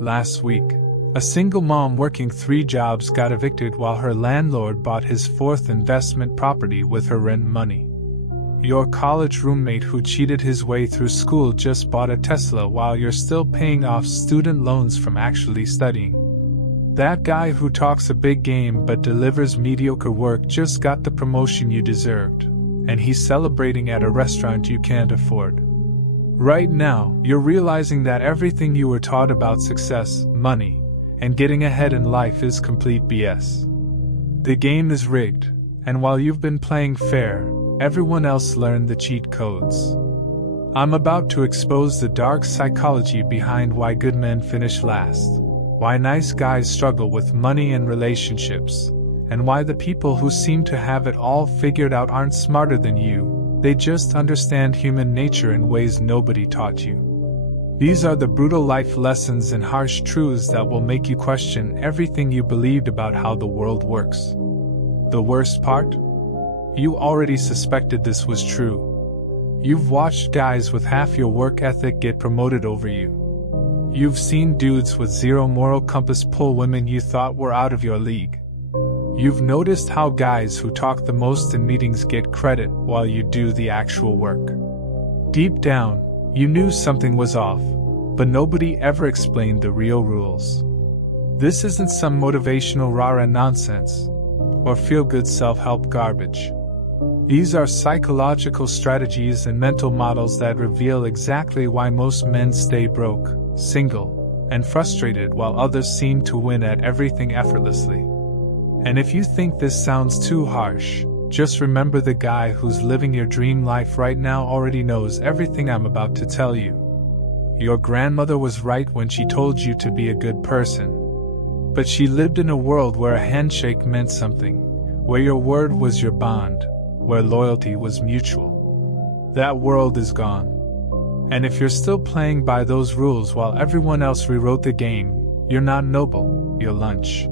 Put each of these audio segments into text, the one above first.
Last week, a single mom working 3 jobs got evicted while her landlord bought his 4th investment property with her rent money. Your college roommate who cheated his way through school just bought a Tesla while you're still paying off student loans from actually studying. That guy who talks a big game but delivers mediocre work just got the promotion you deserved, and he's celebrating at a restaurant you can't afford. Right now, you're realizing that everything you were taught about success, money, and getting ahead in life is complete BS. The game is rigged, and while you've been playing fair, everyone else learned the cheat codes. I'm about to expose the dark psychology behind why good men finish last, why nice guys struggle with money and relationships, and why the people who seem to have it all figured out aren't smarter than you, they just understand human nature in ways nobody taught you. These are the brutal life lessons and harsh truths that will make you question everything you believed about how the world works. The worst part? You already suspected this was true. You've watched guys with half your work ethic get promoted over you. You've seen dudes with zero moral compass pull women you thought were out of your league. You've noticed how guys who talk the most in meetings get credit while you do the actual work. Deep down, you knew something was off, but nobody ever explained the real rules. This isn't some motivational rah-rah nonsense, or feel-good self-help garbage. These are psychological strategies and mental models that reveal exactly why most men stay broke, single, and frustrated while others seem to win at everything effortlessly. And if you think this sounds too harsh, just remember the guy who's living your dream life right now already knows everything I'm about to tell you. Your grandmother was right when she told you to be a good person. But she lived in a world where a handshake meant something, where your word was your bond, where loyalty was mutual. That world is gone. And if you're still playing by those rules while everyone else rewrote the game, you're not noble, you're lunch.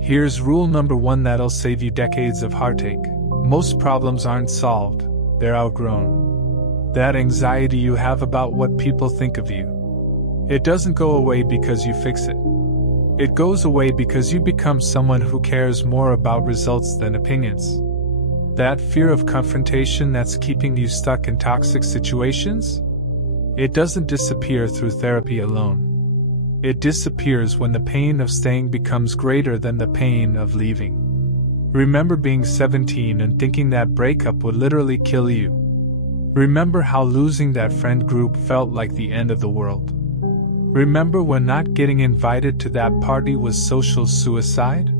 Here's rule number 1 that'll save you decades of heartache. Most problems aren't solved, they're outgrown. That anxiety you have about what people think of you, it doesn't go away because you fix it. It goes away because you become someone who cares more about results than opinions. That fear of confrontation that's keeping you stuck in toxic situations? It doesn't disappear through therapy alone. It disappears when the pain of staying becomes greater than the pain of leaving. Remember being 17 and thinking that breakup would literally kill you. Remember how losing that friend group felt like the end of the world. Remember when not getting invited to that party was social suicide?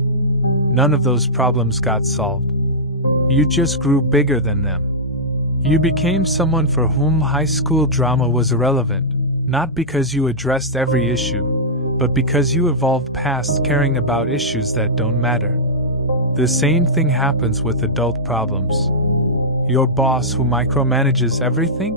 None of those problems got solved. You just grew bigger than them. You became someone for whom high school drama was irrelevant, not because you addressed every issue, but because you evolved past caring about issues that don't matter. The same thing happens with adult problems. Your boss who micromanages everything?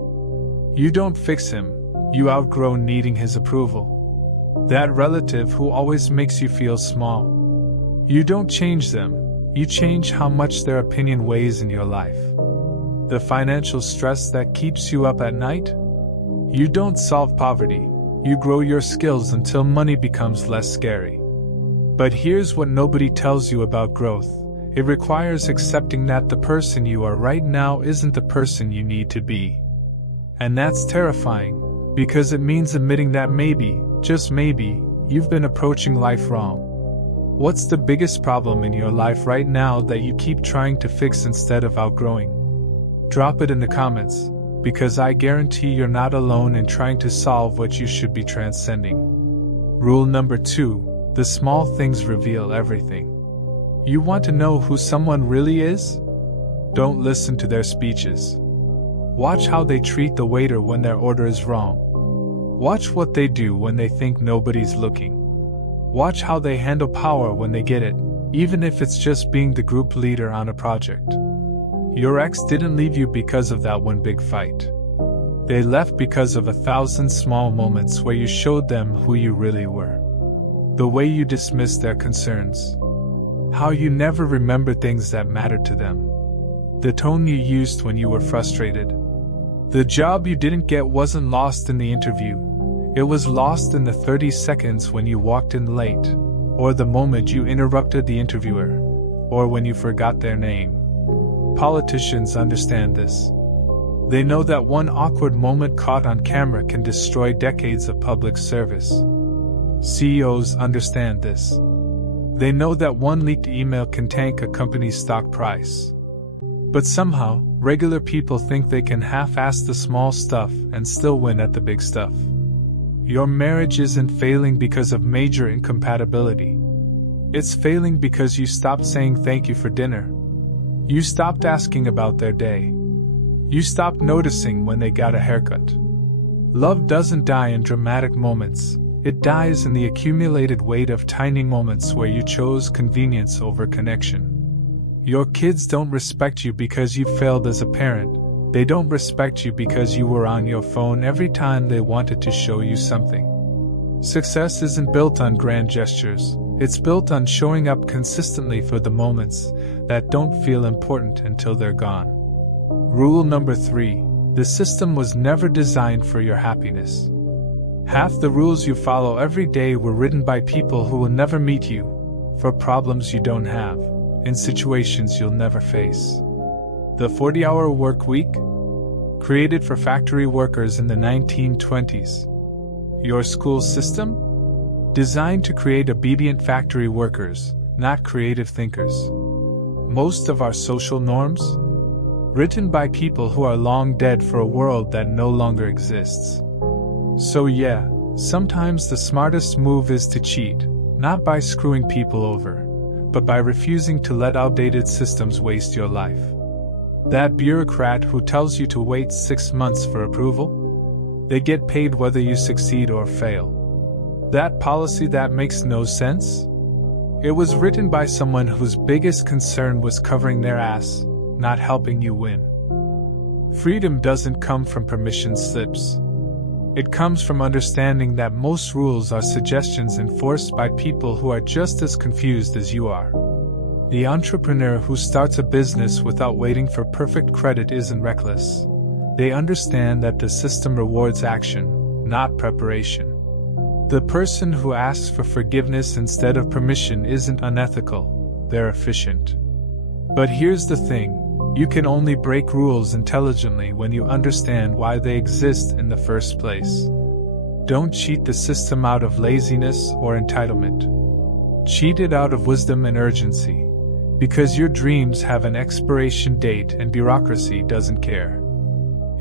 You don't fix him, you outgrow needing his approval. That relative who always makes you feel small. You don't change them, you change how much their opinion weighs in your life. The financial stress that keeps you up at night? You don't solve poverty, you grow your skills until money becomes less scary. But here's what nobody tells you about growth. It requires accepting that the person you are right now isn't the person you need to be. And that's terrifying, because it means admitting that maybe, just maybe, you've been approaching life wrong. What's the biggest problem in your life right now that you keep trying to fix instead of outgrowing? Drop it in the comments, because I guarantee you're not alone in trying to solve what you should be transcending. Rule number 2, the small things reveal everything. You want to know who someone really is? Don't listen to their speeches. Watch how they treat the waiter when their order is wrong. Watch what they do when they think nobody's looking. Watch how they handle power when they get it, even if it's just being the group leader on a project. Your ex didn't leave you because of that one big fight. They left because of 1,000 small moments where you showed them who you really were. The way you dismissed their concerns. How you never remembered things that mattered to them. The tone you used when you were frustrated. The job you didn't get wasn't lost in the interview. It was lost in the 30 seconds when you walked in late, or the moment you interrupted the interviewer, or when you forgot their name. Politicians understand this. They know that one awkward moment caught on camera can destroy decades of public service. CEOs understand this. They know that one leaked email can tank a company's stock price. But somehow, regular people think they can half-ass the small stuff and still win at the big stuff. Your marriage isn't failing because of major incompatibility. It's failing because you stopped saying thank you for dinner. You stopped asking about their day. You stopped noticing when they got a haircut. Love doesn't die in dramatic moments. It dies in the accumulated weight of tiny moments where you chose convenience over connection. Your kids don't respect you because you failed as a parent. They don't respect you because you were on your phone every time they wanted to show you something. Success isn't built on grand gestures. It's built on showing up consistently for the moments that don't feel important until they're gone. Rule number 3. The system was never designed for your happiness. Half the rules you follow every day were written by people who will never meet you, for problems you don't have, in situations you'll never face. The 40-hour work week? Created for factory workers in the 1920s. Your school system? Designed to create obedient factory workers, not creative thinkers. Most of our social norms? Written by people who are long dead for a world that no longer exists. So yeah, sometimes the smartest move is to cheat, not by screwing people over, but by refusing to let outdated systems waste your life. That bureaucrat who tells you to wait 6 months for approval? They get paid whether you succeed or fail. That policy that makes no sense? It was written by someone whose biggest concern was covering their ass, not helping you win. Freedom doesn't come from permission slips. It comes from understanding that most rules are suggestions enforced by people who are just as confused as you are. The entrepreneur who starts a business without waiting for perfect credit isn't reckless. They understand that the system rewards action, not preparation. The person who asks for forgiveness instead of permission isn't unethical, they're efficient. But here's the thing. You can only break rules intelligently when you understand why they exist in the first place. Don't cheat the system out of laziness or entitlement. Cheat it out of wisdom and urgency, because your dreams have an expiration date and bureaucracy doesn't care.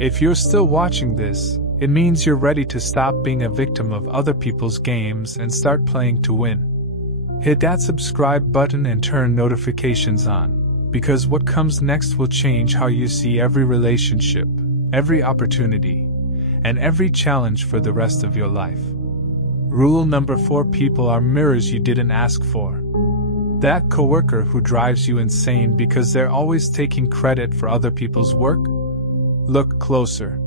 If you're still watching this, it means you're ready to stop being a victim of other people's games and start playing to win. Hit that subscribe button and turn notifications on. Because what comes next will change how you see every relationship, every opportunity, and every challenge for the rest of your life. Rule number 4. People are mirrors you didn't ask for. That coworker who drives you insane because they're always taking credit for other people's work? Look closer.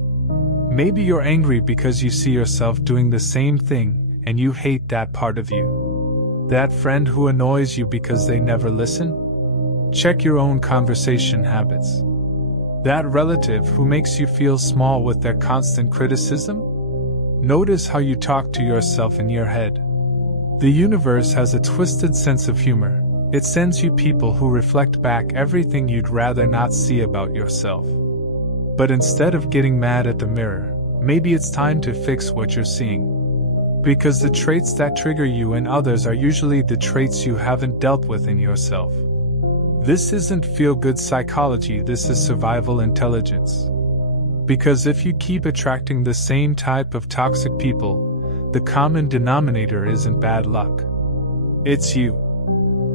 Maybe you're angry because you see yourself doing the same thing and you hate that part of you. That friend who annoys you because they never listen? Check your own conversation habits. That relative who makes you feel small with their constant criticism? Notice how you talk to yourself in your head. The universe has a twisted sense of humor. It sends you people who reflect back everything you'd rather not see about yourself. But instead of getting mad at the mirror, maybe it's time to fix what you're seeing. Because the traits that trigger you in others are usually the traits you haven't dealt with in yourself. This isn't feel-good psychology, this is survival intelligence. Because if you keep attracting the same type of toxic people, the common denominator isn't bad luck. It's you.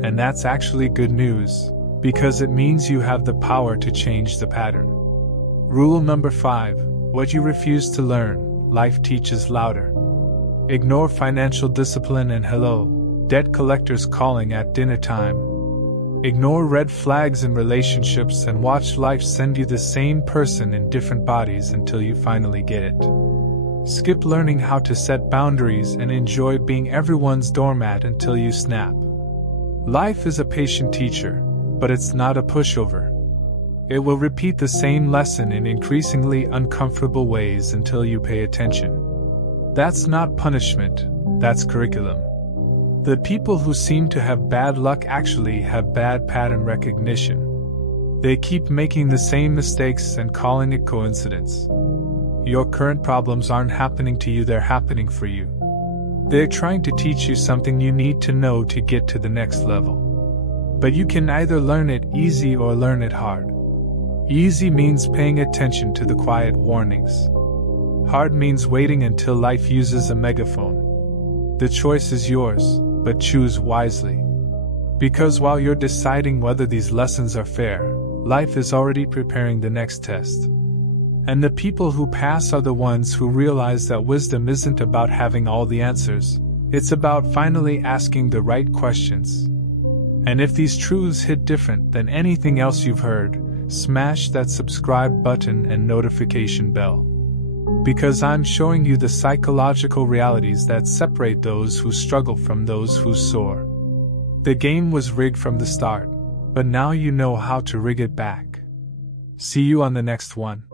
And that's actually good news, because it means you have the power to change the pattern. Rule number 5. What you refuse to learn, life teaches louder. Ignore financial discipline and hello, debt collectors calling at dinner time. Ignore red flags in relationships and watch life send you the same person in different bodies until you finally get it. Skip learning how to set boundaries and enjoy being everyone's doormat until you snap. Life is a patient teacher, but it's not a pushover. It will repeat the same lesson in increasingly uncomfortable ways until you pay attention. That's not punishment, that's curriculum. The people who seem to have bad luck actually have bad pattern recognition. They keep making the same mistakes and calling it coincidence. Your current problems aren't happening to you, they're happening for you. They're trying to teach you something you need to know to get to the next level. But you can either learn it easy or learn it hard. Easy means paying attention to the quiet warnings. Hard means waiting until life uses a megaphone. The choice is yours, but choose wisely. Because while you're deciding whether these lessons are fair, life is already preparing the next test. And the people who pass are the ones who realize that wisdom isn't about having all the answers, it's about finally asking the right questions. And if these truths hit different than anything else you've heard, smash that subscribe button and notification bell. Because I'm showing you the psychological realities that separate those who struggle from those who soar. The game was rigged from the start, but now you know how to rig it back. See you on the next one.